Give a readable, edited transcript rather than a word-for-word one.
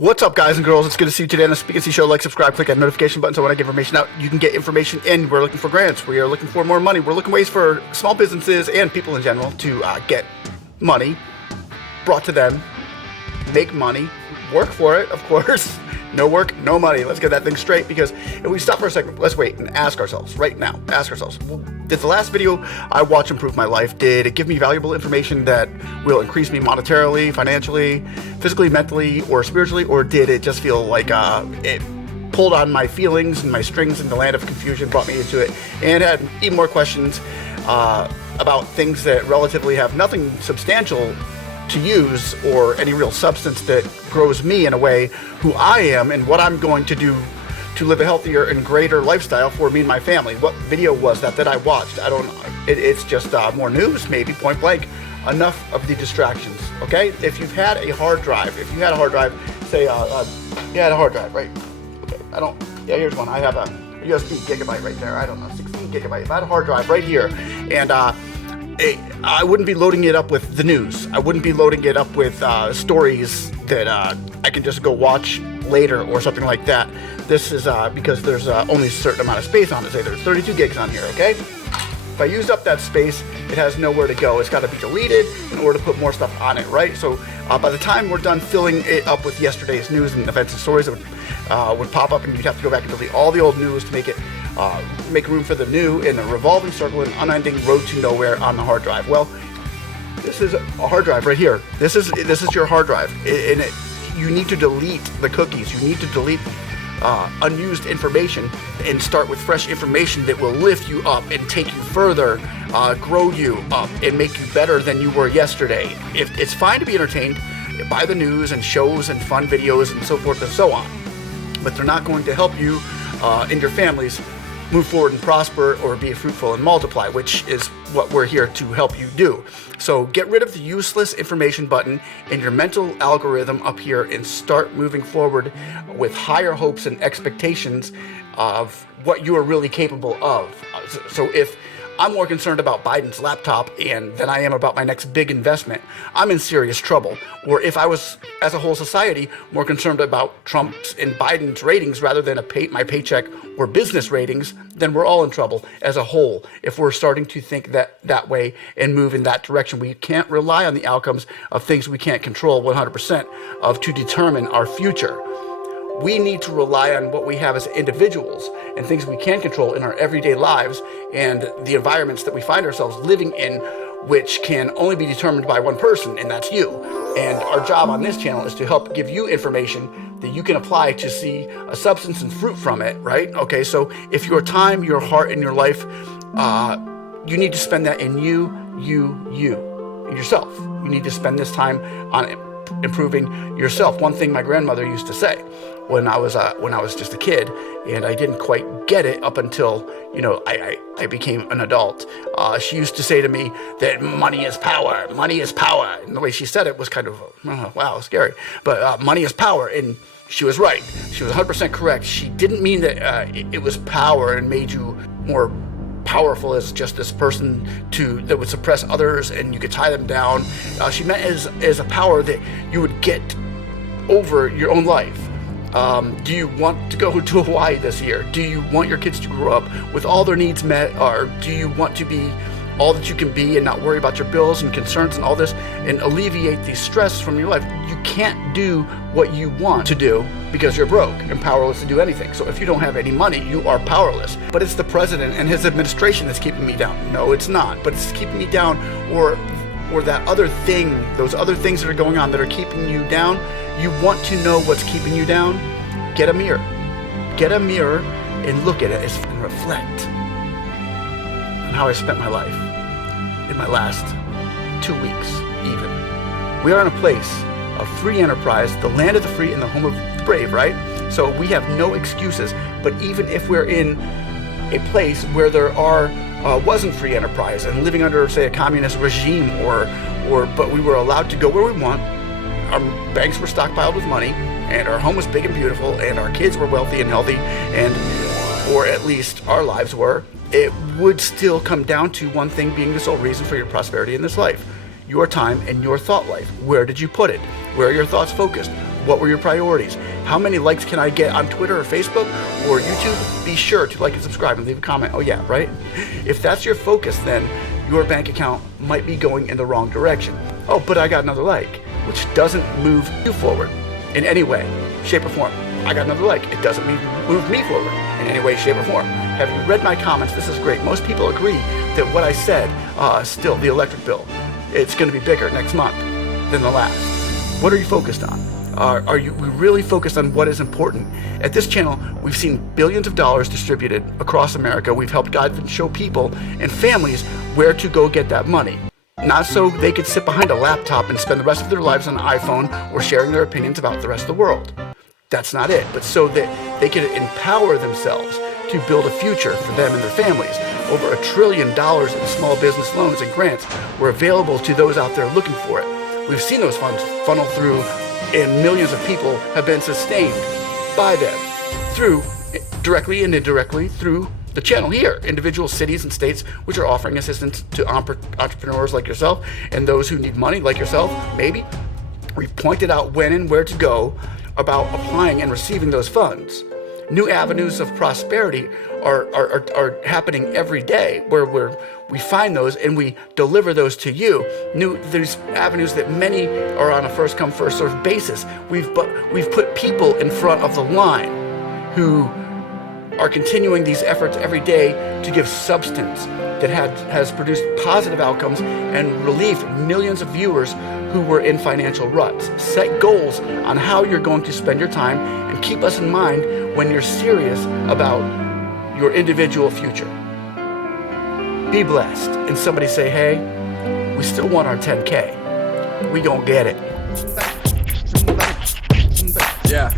What's up, guys and girls? It's good to see you today on the Speak and See Show. Like, subscribe, click that notification button so when I get information out, you can get information in. We're looking for grants. We are looking for more money. We're looking ways for small businesses and people in general to get money brought to them, make money, work for it, of course. No work, no money. Let's get that thing straight, because if we stop for a second, let's wait and ask ourselves right now. Ask ourselves, did the last video I watched improve my life? Did it give me valuable information that will increase me monetarily, financially, physically, mentally, or spiritually? Or did it just feel like it pulled on my feelings and my strings in the land of confusion, brought me into it, and had even more questions about things that relatively have nothing substantial to use or any real substance that grows me in a way who I am and what I'm going to do to live a healthier and greater lifestyle for me and my family? What video was that I watched? I don't know. It's just more news, maybe, point blank. Enough of the distractions, okay? If you've had a hard drive, say you had a hard drive, right? Okay, here's one. I have a USB gigabyte right there. I don't know, 16 gigabyte. If I had a hard drive right here, and I wouldn't be loading it up with the news. I wouldn't be loading it up with stories that I can just go watch later or something like that. This is because there's only a certain amount of space on it. Say there's 32 gigs on here, okay? If I used up that space, it has nowhere to go. It's got to be deleted in order to put more stuff on it, right? So by the time we're done filling it up with yesterday's news and events and stories that would pop up, and you'd have to go back and delete all the old news to make it make room for the new in a revolving circle, an unending road to nowhere on the hard drive. Well, this is a hard drive right here. This is your hard drive, and you need to delete the cookies. You need to delete unused information and start with fresh information that will lift you up and take you further, grow you up, and make you better than you were yesterday. It's fine to be entertained by the news and shows and fun videos and so forth and so on, but they're not going to help you and your families move forward and prosper or be fruitful and multiply, which is what we're here to help you do. So get rid of the useless information button in your mental algorithm up here and start moving forward with higher hopes and expectations of what you are really capable of. So if I'm more concerned about Biden's laptop than I am about my next big investment, I'm in serious trouble. Or if I was, as a whole society, more concerned about Trump's and Biden's ratings rather than my paycheck or business ratings, then we're all in trouble as a whole if we're starting to think that way and move in that direction. We can't rely on the outcomes of things we can't control 100% of to determine our future. We need to rely on what we have as individuals and things we can control in our everyday lives and the environments that we find ourselves living in, which can only be determined by one person, and that's you. And our job on this channel is to help give you information that you can apply to see a substance and fruit from it, right? Okay, so if your time, your heart, and your life, you need to spend that in yourself. You need to spend this time on improving yourself. One thing my grandmother used to say when I was just a kid, and I didn't quite get it up until I became an adult. She used to say to me that money is power. Money is power. And the way she said it was kind of wow, scary. But money is power, and she was right. She was 100% correct. She didn't mean that it was power and made you more powerful as just this person that would suppress others and you could tie them down. She meant as a power that you would get over your own life. Do you want to go to Hawaii this year? Do you want your kids to grow up with all their needs met? Or do you want to be all that you can be and not worry about your bills and concerns and all this and alleviate the stress from your life? You can't do what you want to do because you're broke and powerless to do anything. So if you don't have any money, you are powerless. But it's the president and his administration that's keeping me down. No, it's not. But it's keeping me down, or that other thing, those other things that are going on that are keeping you down. You want to know what's keeping you down? Get a mirror. Get a mirror and look at it and reflect on how I spent my life in my last 2 weeks even. We are in a place of free enterprise, the land of the free and the home of the brave, right? So we have no excuses. But even if we're in a place where there wasn't free enterprise and living under, say, a communist regime, but we were allowed to go where we want, our banks were stockpiled with money, and our home was big and beautiful, and our kids were wealthy and healthy, or at least our lives were, it would still come down to one thing being the sole reason for your prosperity in this life: your time and your thought life. Where did you put it? Where are your thoughts focused? What were your priorities? How many likes can I get on Twitter or Facebook or YouTube? Be sure to like and subscribe and leave a comment. Oh yeah, right? If that's your focus, then your bank account might be going in the wrong direction. Oh, but I got another like, which doesn't move you forward in any way, shape, or form. I got another like. It doesn't move me forward in any way, shape, or form. Have you read my comments? This is great. Most people agree that what I said, still the electric bill, it's going to be bigger next month than the last. What are you focused on? Are you really focused on what is important? At this channel, we've seen billions of dollars distributed across America. We've helped guide and show people and families where to go get that money. Not so they could sit behind a laptop and spend the rest of their lives on an iPhone or sharing their opinions about the rest of the world. That's not it, but so that they could empower themselves to build a future for them and their families. Over $1 trillion in small business loans and grants were available to those out there looking for it. We've seen those funds funnel through, and millions of people have been sustained by them through, directly and indirectly, through the channel here. Individual cities and states which are offering assistance to entrepreneurs like yourself and those who need money like yourself, maybe. We've pointed out when and where to go about applying and receiving those funds. New avenues of prosperity are happening every day where we find those and we deliver those to you. There's avenues that many are on a first come first served basis. We've put people in front of the line who are continuing these efforts every day to give substance that has produced positive outcomes and relieved millions of viewers who were in financial ruts. Set goals on how you're going to spend your time and keep us in mind when you're serious about your individual future. Be blessed. And somebody say, hey, we still want our 10K. We gonna get it. Yeah.